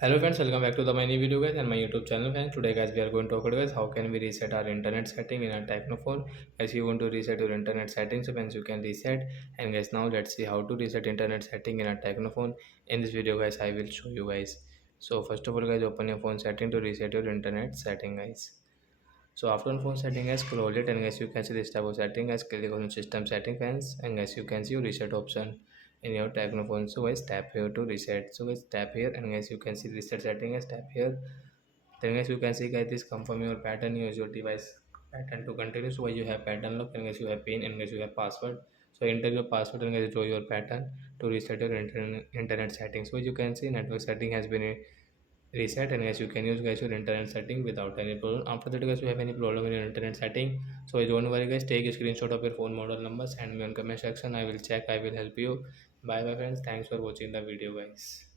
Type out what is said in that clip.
Hello friends, welcome back to the my new video guys and my YouTube channel friends. Today guys we are going to talk about guys how can we reset our internet setting in our Tecno phone. As you want to reset your internet settings, so friends you can reset. And guys now let's see how to reset internet setting in our Tecno phone. In this video guys I will show you guys. So first of all guys open your phone setting to reset your internet setting guys. So after on phone setting guys scroll it and guys you can see this type of setting guys, click on system setting friends, and guys you can see reset option in your Tecno phone. So guys tap here to reset. So guys tap here and guys you can see reset setting guys, tap here. Then guys you can see guys this confirm your pattern, use your device pattern to continue. So you have pattern lock and guys you have pin and guys you have password. So enter your password and guys show your pattern to reset your internet settings. So you can see network setting has been reset, and guys you can use guys your internet setting without any problem. After that guys you have any problem in your internet setting, so don't worry guys, take a screenshot of your phone model number, send me on comment section, I will check, I will help you. Bye bye friends, thanks for watching the video guys.